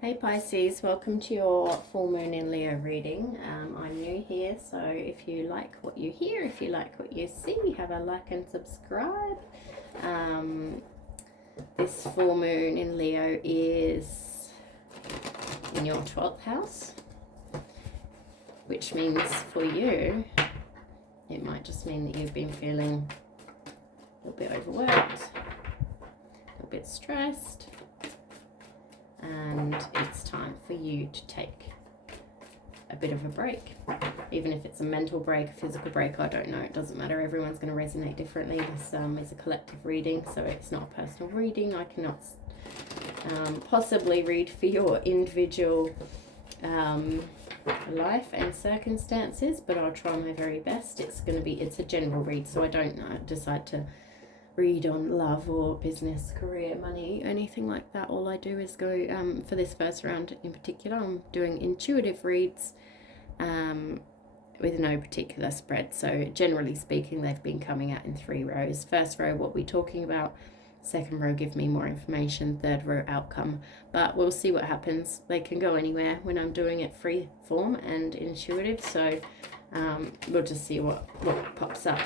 Hey Pisces, welcome to your full moon in Leo reading. I'm new here, so if you like what you hear, if you like what you see, have a like and subscribe. This full moon in Leo is in your 12th house, which means for you, it might just mean that you've been feeling a little bit overworked, a little bit stressed, and it's time for you to take a bit of a break. Even if it's a mental break, a physical break, I don't know, it doesn't matter. Everyone's going to resonate differently. This is a collective reading, so it's not a personal reading. I cannot possibly read for your individual life and circumstances, but I'll try my very best. It's a general read, so I don't decide to read on love or business, career, money, anything like that. All I do is go, for this first round in particular, I'm doing intuitive reads with no particular spread. So generally speaking, they've been coming out in 3 rows. First row, what we're talking about. Second row, give me more information. Third row, outcome. But we'll see what happens. They can go anywhere when I'm doing it free form and intuitive. So we'll just see what pops up.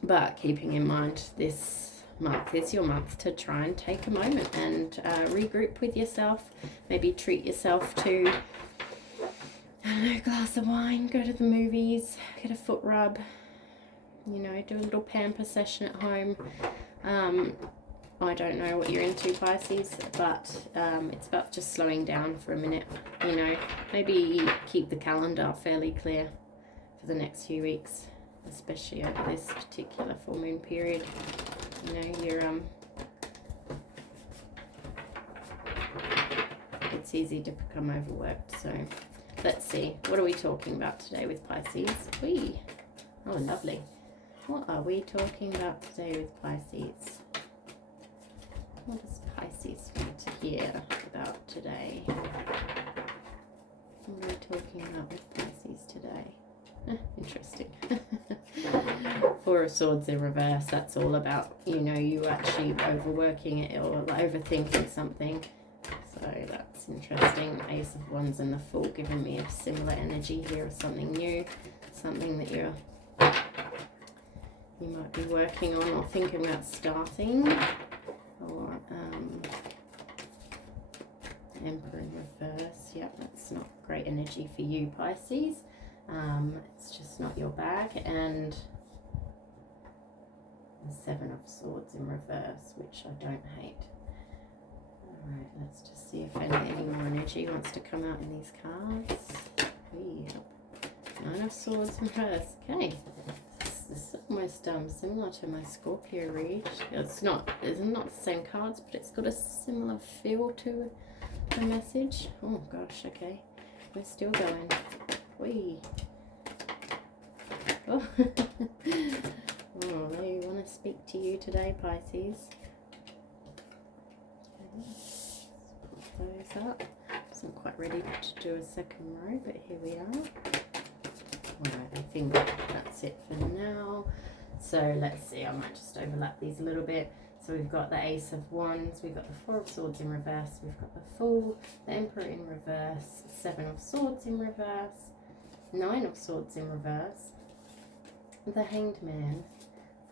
But keeping in mind, this month is your month to try and take a moment and regroup with yourself. Maybe treat yourself to, I don't know, a glass of wine, go to the movies, get a foot rub, you know, do a little pamper session at home. I don't know what you're into, Pisces, but it's about just slowing down for a minute. You know, maybe keep the calendar fairly clear for the next few weeks, especially over this particular full moon period. You know, it's easy to become overworked. So let's see, what are we talking about today with Pisces? Whee! Oh, lovely. What are we talking about today with Pisces? What does Pisces want to hear about today? What are we talking about with Pisces today? Interesting. 4 of Swords in reverse. That's all about, you know, you actually overworking it or overthinking something. So that's interesting. Ace of Wands and the Fool giving me a similar energy here of something new, something that you might be working on or thinking about starting. Or Emperor in reverse. Yep, that's not great energy for you, Pisces. It's just not your bag. And the 7 of Swords in reverse, which I don't hate. Alright, let's just see if any more energy wants to come out in these cards. Yep. 9 of Swords in reverse. Okay. This is almost similar to my Scorpio read. It's not the same cards, but it's got a similar feel to the message. Oh gosh, okay. We're still going. Whee. Oh. Oh, they want to speak to you today, Pisces. Okay. Let's put those up. I'm not quite ready to do a second row, but here we are. Alright, I think that's it for now. So let's see, I might just overlap these a little bit. So we've got the Ace of Wands, we've got the 4 of Swords in reverse, we've got the Fool, the Emperor in reverse, 7 of Swords in reverse, 9 of Swords in reverse, the Hanged Man,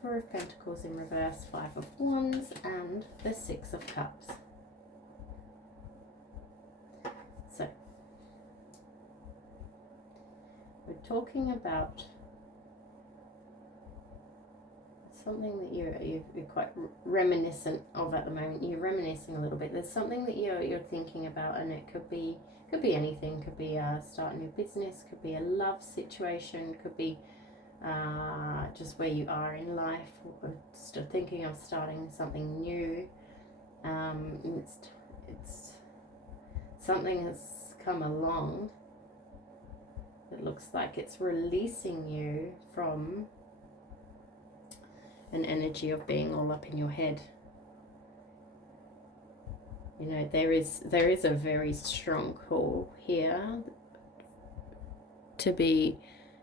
4 of Pentacles in reverse, 5 of Wands, and the 6 of Cups. So we're talking about something that you're quite reminiscent of at the moment. You're reminiscing a little bit. There's something that you're thinking about, and it could be anything. Could be starting a business. Could be a love situation. Could be just where you are in life. Or still thinking of starting something new. It's something has come along. It looks like it's releasing you from an energy of being all up in your head. You know, there is a very strong call here to be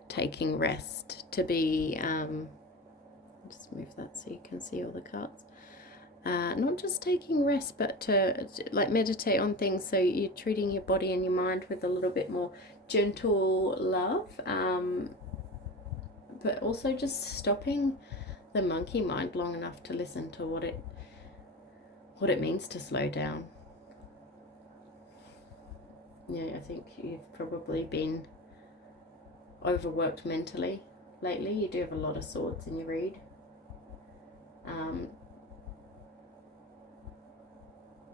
taking rest, to be just move that so you can see all the cards. not just taking rest, but to like meditate on things, so you're treating your body and your mind with a little bit more gentle love, but also just stopping the monkey mind long enough to listen to what it means to slow down. Yeah, I think you've probably been overworked mentally lately. You do have a lot of swords in your read.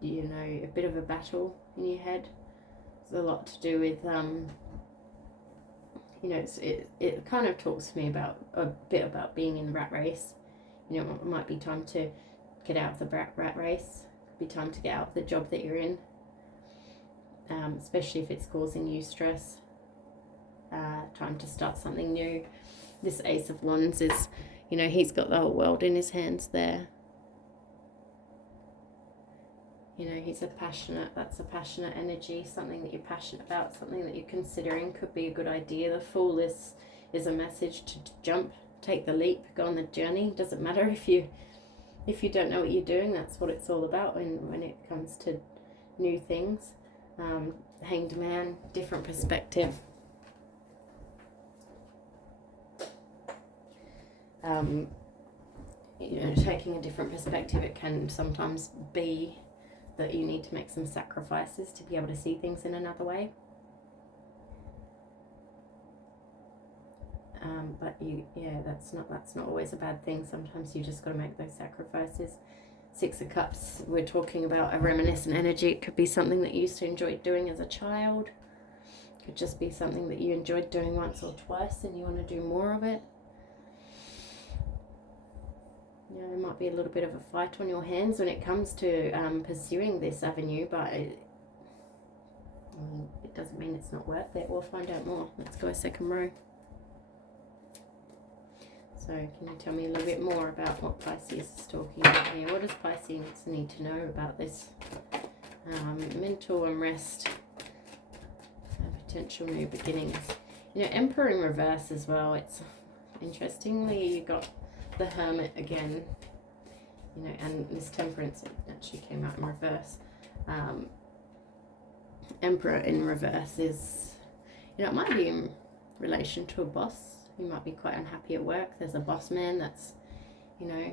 You know, a bit of a battle in your head. There's a lot to do with, you know, it kind of talks to me about a bit about being in the rat race. You know, it might be time to get out of the rat race. It could be time to get out of the job that you're in, especially if it's causing you stress. Time to start something new. This Ace of Wands is, you know, he's got the whole world in his hands there. You know, that's a passionate energy, something that you're passionate about, something that you're considering could be a good idea. The Fool is a message to jump, take the leap, go on the journey. Doesn't matter if you don't know what you're doing, that's what it's all about when it comes to new things. Hanged Man, different perspective. You know, taking a different perspective, it can sometimes be that you need to make some sacrifices to be able to see things in another way. But that's not always a bad thing. Sometimes you just got to make those sacrifices. Six of Cups, we're talking about a reminiscent energy. It could be something that you used to enjoy doing as a child. It could just be something that you enjoyed doing once or twice and you want to do more of it. You know, there might be a little bit of a fight on your hands when it comes to pursuing this avenue, but it doesn't mean it's not worth it. We'll find out more. Let's go a second row. So can you tell me a little bit more about what Pisces is talking about here? What does Pisces need to know about this mental unrest and potential new beginnings? You know, Emperor in reverse as well. It's interestingly, you got the Hermit again, you know, and this Temperance actually came out in reverse. Emperor in reverse is, you know, it might be in relation to a boss. You might be quite unhappy at work. There's a boss man that's, you know,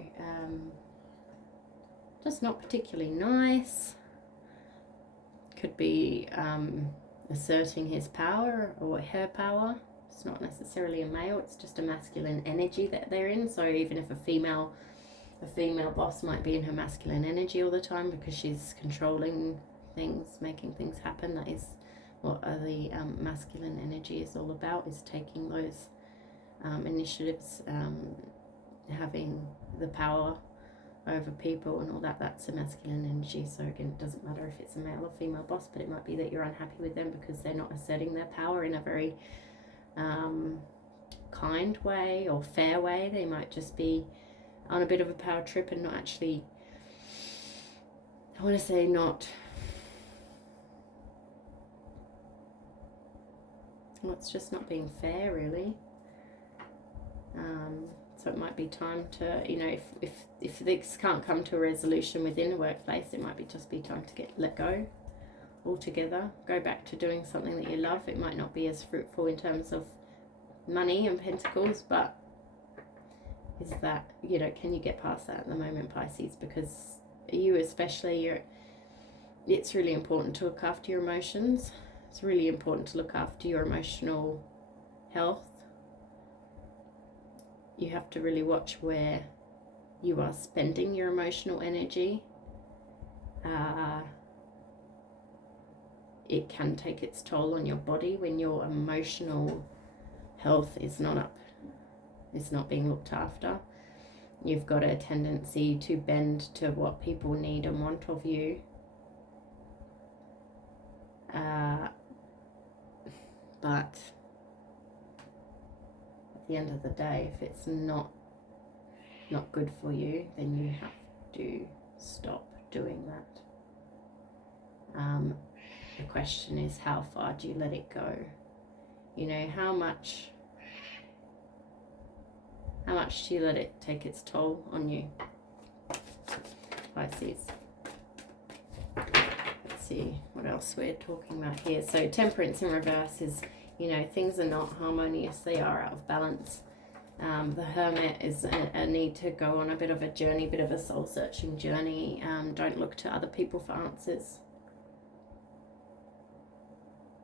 just not particularly nice. Could be asserting his power or her power. It's not necessarily a male, it's just a masculine energy that they're in. So even if a female boss might be in her masculine energy all the time because she's controlling things, making things happen, that is what the masculine energy is all about, is taking those initiatives, having the power over people and all that. That's a masculine energy. So again, it doesn't matter if it's a male or female boss, but it might be that you're unhappy with them because they're not asserting their power in a very kind way or fair way. They might just be on a bit of a power trip and not actually, I want to say, not, well, it's just not being fair really. So it might be time to, you know, if this can't come to a resolution within a workplace, it might just be time to let go altogether. Go back to doing something that you love. It might not be as fruitful in terms of money and pentacles, but is that, you know, can you get past that at the moment, Pisces? Because you especially, it's really important to look after your emotions. It's really important to look after your emotional health. You have to really watch where you are spending your emotional energy. It can take its toll on your body when your emotional health is not up, it's not being looked after. You've got a tendency to bend to what people need and want of you. But at the end of the day, if it's not good for you, then you have to stop doing that. The question is, how far do you let it go? You know, how much do you let it take its toll on you? Pisces. Let's see what else we're talking about here. So Temperance in reverse is, you know, things are not harmonious. They are out of balance. The Hermit is a need to go on a bit of a journey, bit of a soul-searching journey. Don't look to other people for answers.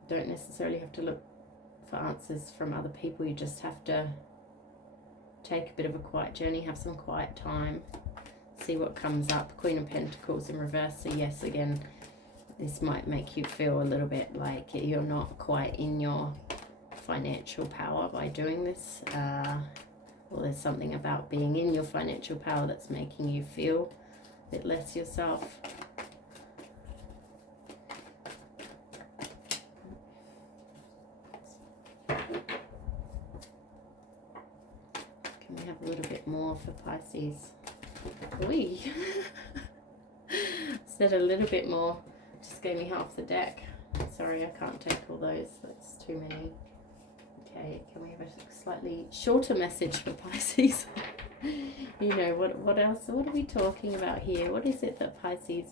Don't necessarily have to look for answers from other people. You just have to take a bit of a quiet journey, have some quiet time, see what comes up. Queen of Pentacles in reverse. So yes, again, this might make you feel a little bit like you're not quite in your financial power by doing this. Or there's something about being in your financial power that's making you feel a bit less yourself. Can we have a little bit more for Pisces? Oi. Said a little bit more. Just gave me half the deck. Sorry, I can't take all those. That's too many. Okay, can we have a slightly shorter message for Pisces? You know, what else? What are we talking about here? What is it that Pisces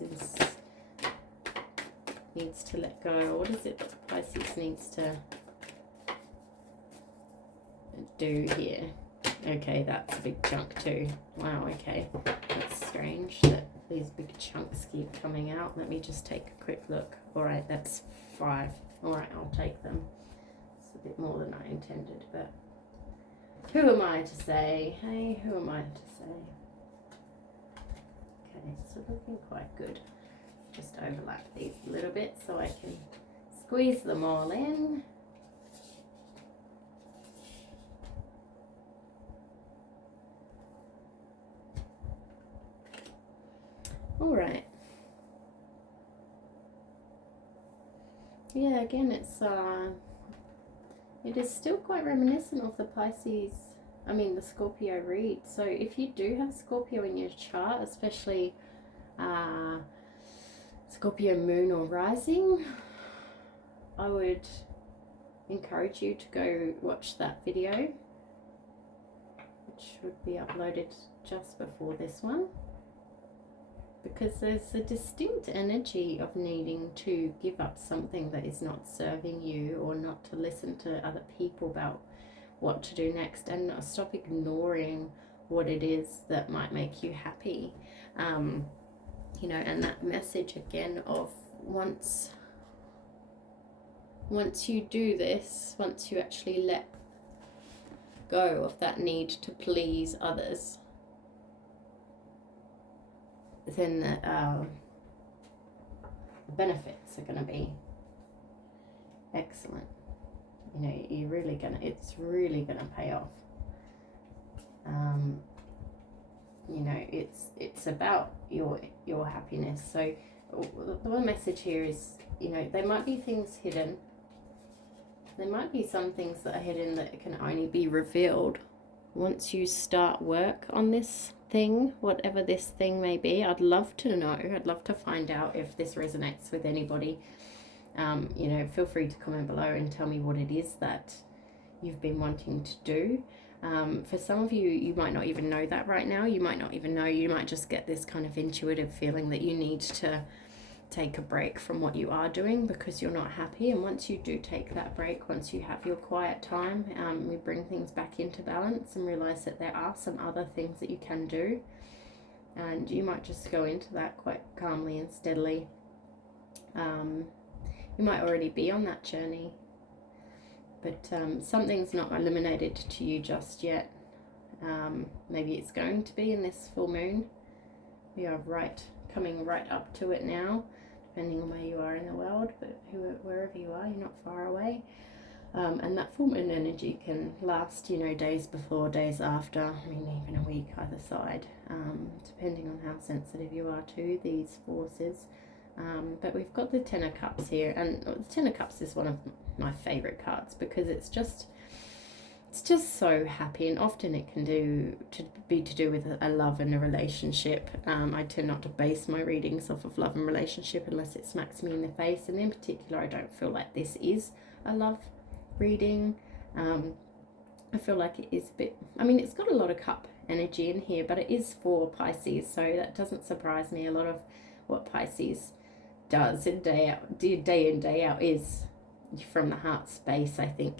needs to let go? What is it that Pisces needs to do here? Okay, that's a big chunk too. Wow, okay. That's strange that these big chunks keep coming out. Let me just take a quick look. All right, that's 5. All right, I'll take them. It's a bit more than I intended, but who am I to say? Hey, who am I to say? Okay, so looking quite good. Just overlap these a little bit so I can squeeze them all in. All right. Yeah, again, it is still quite reminiscent of the Pisces, the Scorpio read. So if you do have Scorpio in your chart, especially Scorpio moon or rising, I would encourage you to go watch that video, which would be uploaded just before this one. Because there's a distinct energy of needing to give up something that is not serving you, or not to listen to other people about what to do next, and stop ignoring what it is that might make you happy. You know, and that message again of once you do this, once you actually let go of that need to please others, then the benefits are going to be excellent. You know, it's really gonna pay off. You know, it's about your happiness. So the one message here is, you know, there might be things hidden. There might be some things that are hidden that can only be revealed once you start work on this thing, whatever this thing may be. I'd love to know. I'd love to find out if this resonates with anybody. You know, feel free to comment below and tell me what it is that you've been wanting to do. For some of you, you might not even know that right now. You might not even know. You might just get this kind of intuitive feeling that you need to take a break from what you are doing because you're not happy. And once you do take that break, once you have your quiet time, we bring things back into balance and realize that there are some other things that you can do. And you might just go into that quite calmly and steadily. You might already be on that journey, but something's not illuminated to you just yet. Maybe it's going to be in this full moon. We are coming right up to it now, depending on where you are in the world, but wherever you are, you're not far away. And that full moon energy can last, you know, days before, days after, even a week either side, depending on how sensitive you are to these forces. But we've got the Ten of Cups here, and the Ten of Cups is one of my favorite cards because it's just so happy, and often it can be to do with a love and a relationship. I tend not to base my readings off of love and relationship unless it smacks me in the face, and in particular I don't feel like this is a love reading. I feel like it is a bit, it's got a lot of cup energy in here, but it is for Pisces, so that doesn't surprise me. A lot of what Pisces does day in, day out is from the heart space, I think.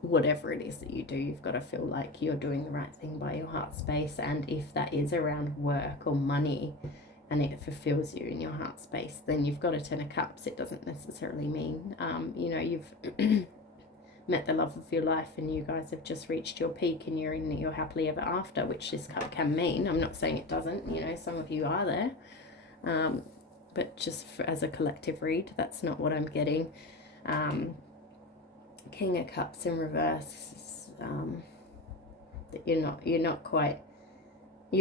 Whatever it is that you do, you've got to feel like you're doing the right thing by your heart space. And if that is around work or money and it fulfills you in your heart space, then you've got a 10 of cups. It doesn't necessarily mean you've met the love of your life and you guys have just reached your peak and you're in your happily ever after, which this cup can mean. I'm not saying it doesn't, some of you are there, but just as a collective read, that's not what I'm getting. King of Cups in reverse, that you're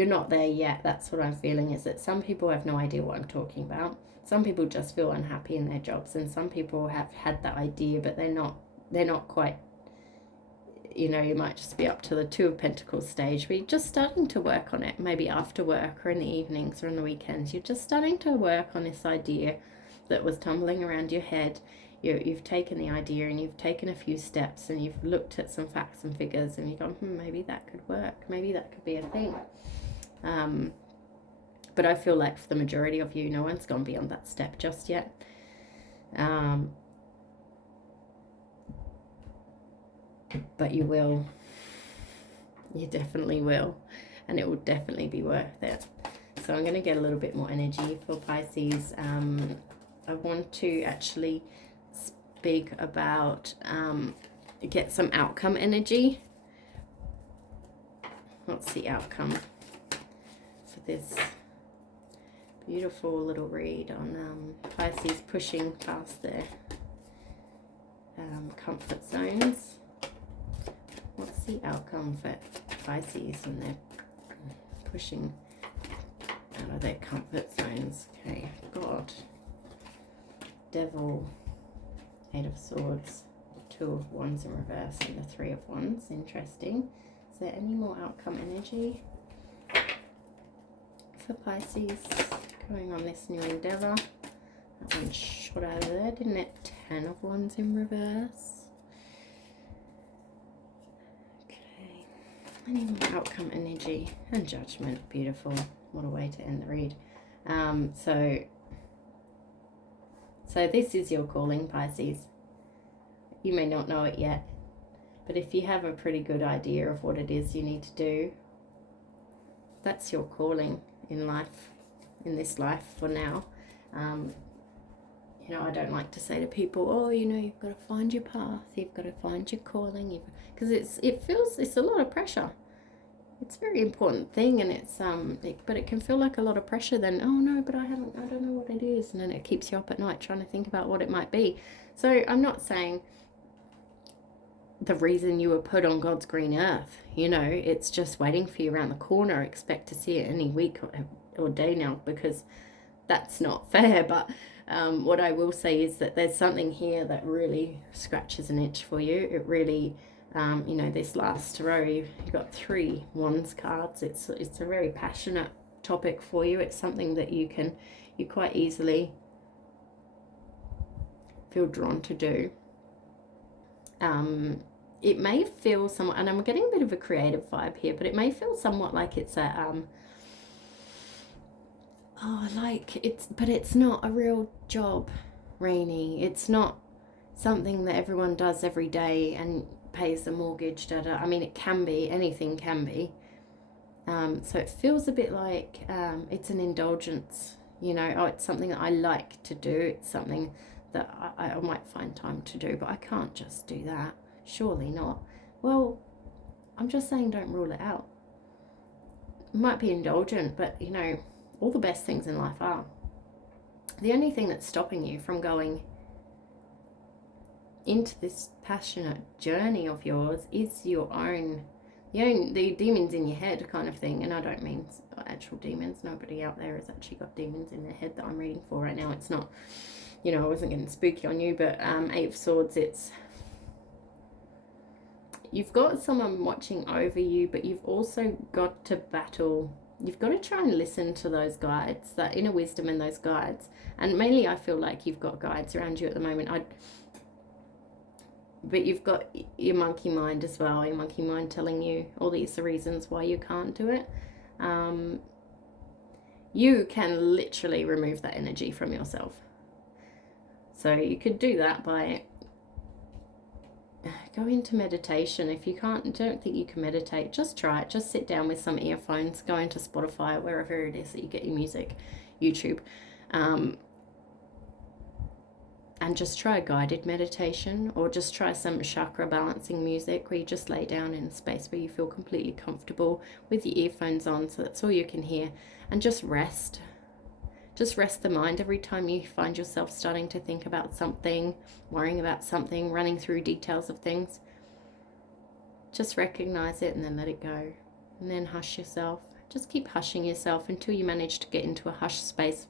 not there yet. That's what I'm feeling, is that some people have no idea what I'm talking about. Some people just feel unhappy in their jobs, and some people have had that idea, but they're not quite, you might just be up to the Two of Pentacles stage, where you're just starting to work on it, maybe after work or in the evenings or on the weekends. You're just starting to work on this idea that was tumbling around your head. You've taken the idea and you've taken a few steps and you've looked at some facts and figures and you've gone, maybe that could work. Maybe that could be a thing. But I feel like for the majority of you, no one's gone beyond that step just yet. But you will. You definitely will. And it will definitely be worth it. So I'm going to get a little bit more energy for Pisces. I want to actually speak about, get some outcome energy. What's the outcome for this beautiful little read on Pisces pushing past their comfort zones? What's the outcome for Pisces when they're pushing out of their comfort zones? Okay, God, Devil, Eight of Swords, Two of Wands in reverse, and the Three of Wands. Interesting. Is there any more outcome energy for Pisces going on this new endeavor? That one shot out of there, didn't it? Ten of Wands in reverse. Okay. Any more outcome energy and Judgment? Beautiful. What a way to end the read. So this is your calling, Pisces. You may not know it yet, but if you have a pretty good idea of what it is you need to do, that's your calling in life, in this life for now. I don't like to say to people, you've got to find your path, you've got to find your calling, because it's a lot of pressure. It's a very important thing, and but it can feel like a lot of pressure then. Oh no, but I don't know what it is, and then it keeps you up at night trying to think about what it might be. So I'm not saying the reason you were put on God's green earth, it's just waiting for you around the corner. Expect to see it any week or day now, because that's not fair. But what I will say is that there's something here that really scratches an itch for you. It really, this last row, you've got 3 Wands cards. It's a very passionate topic for you. It's something that you quite easily feel drawn to do. It may feel somewhat, and I'm getting a bit of a creative vibe here, but it may feel somewhat like it's but it's not a real job, Rainy. It's not something that everyone does every day and pays the mortgage, I mean, it can be, anything can be. So it feels a bit like it's an indulgence, it's something that I like to do. It's something that I might find time to do, but I can't just do that. Surely not. Well, I'm just saying, don't rule it out. It might be indulgent, but all the best things in life are. The only thing that's stopping you from going into this passionate journey of yours is the demons in your head kind of thing. And I don't mean actual demons. Nobody out there has actually got demons in their head that I'm reading for right now. It's not, I wasn't getting spooky on you, but Eight of Swords, you've got someone watching over you, but you've also got to battle. You've got to try and listen to those guides, that inner wisdom and those guides. And mainly I feel like you've got guides around you at the moment. But you've got your monkey mind as well, your monkey mind telling you all these are reasons why you can't do it. You can literally remove that energy from yourself. So you could do that by go into meditation. If you don't think you can meditate, just try it. Just sit down with some earphones, go into Spotify or wherever it is that you get your music, YouTube, and just try a guided meditation, or just try some chakra balancing music where you just lay down in a space where you feel completely comfortable with your earphones on, so that's all you can hear, and just rest. Just rest the mind every time you find yourself starting to think about something, worrying about something, running through details of things. Just recognize it and then let it go. And then hush yourself. Just keep hushing yourself until you manage to get into a hush space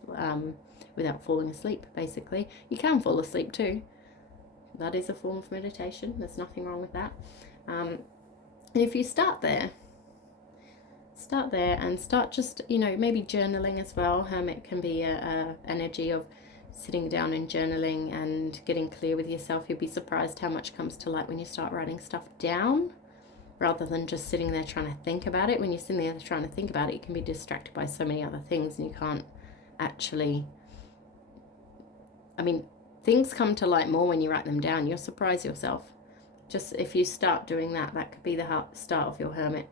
without falling asleep, basically. You can fall asleep too. That is a form of meditation. There's nothing wrong with that. And if you start there and start just, maybe journaling as well. Hermit can be a energy of sitting down and journaling and getting clear with yourself. You'll be surprised how much comes to light when you start writing stuff down, rather than just sitting there trying to think about it. When you're sitting there trying to think about it, you can be distracted by so many other things and you can't actually, things come to light more when you write them down. You'll surprise yourself. Just if you start doing that, that could be the start of your hermit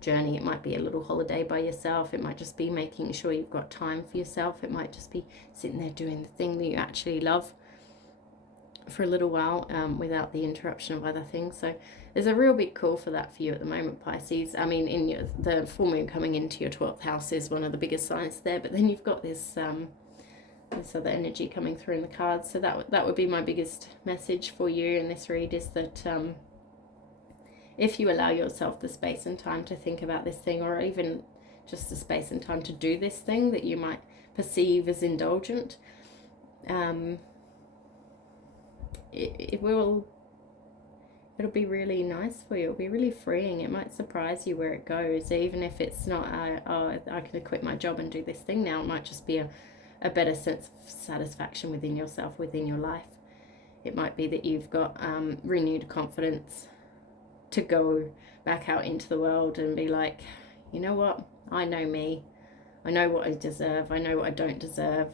journey. It might be a little holiday by yourself. It might just be making sure you've got time for yourself. It might just be sitting there doing the thing that you actually love for a little while, without the interruption of other things. So there's a real big call for that for you at the moment, Pisces. The full moon coming into your 12th house is one of the biggest signs there, but then you've got this other energy coming through in the cards. So that would be my biggest message for you in this read, is that if you allow yourself the space and time to think about this thing, or even just the space and time to do this thing that you might perceive as indulgent, it'll be really nice for you. It'll be really freeing. It might surprise you where it goes, even if it's not I can quit my job and do this thing now. It might just be a better sense of satisfaction within yourself, within your life. It might be that you've got renewed confidence to go back out into the world and be like, you know what, I know me, I know what I deserve, I know what I don't deserve,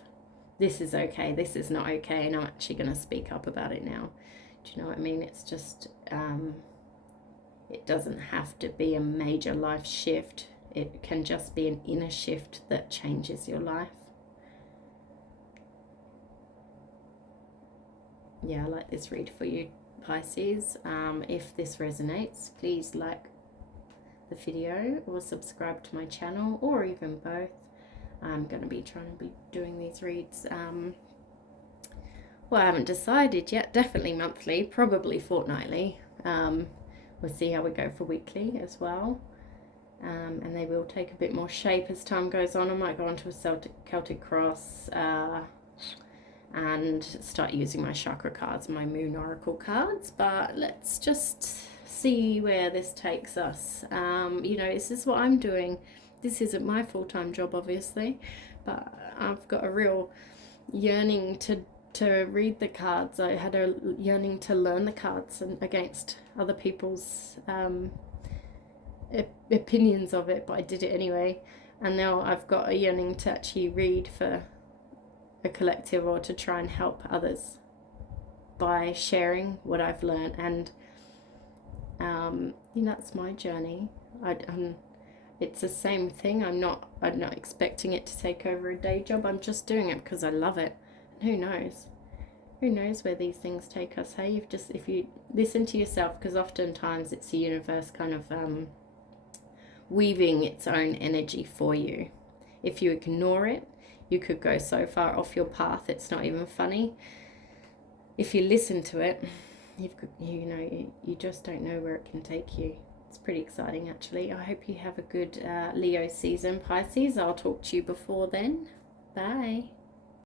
this is okay, this is not okay, and I'm actually going to speak up about it now. Do you know what I mean? It's just it doesn't have to be a major life shift. It can just be an inner shift that changes your life. Yeah, I like this read for you, Pisces. If this resonates, please like the video or subscribe to my channel, or even both. I'm going to be trying to be doing these reads. Well, I haven't decided yet. Definitely monthly, probably fortnightly. We'll see how we go for weekly as well. And they will take a bit more shape as time goes on. I might go onto a Celtic cross and start using my chakra cards, my moon oracle cards. But let's just see where this takes us. This is what I'm doing. This isn't my full-time job, obviously, but I've got a real yearning to read the cards. I had a yearning to learn the cards and against other people's opinions of it, but I did it anyway. And now I've got a yearning to actually read for a collective, or to try and help others by sharing what I've learned. And that's my journey. It's the same thing. I'm not expecting it to take over a day job. I'm just doing it because I love it. And who knows where these things take us? Hey, if you listen to yourself, because oftentimes it's the universe kind of weaving its own energy for you. If you ignore it, you could go so far off your path, it's not even funny. If you listen to it, you just don't know where it can take you. It's pretty exciting, actually. I hope you have a good Leo season, Pisces. I'll talk to you before then. Bye.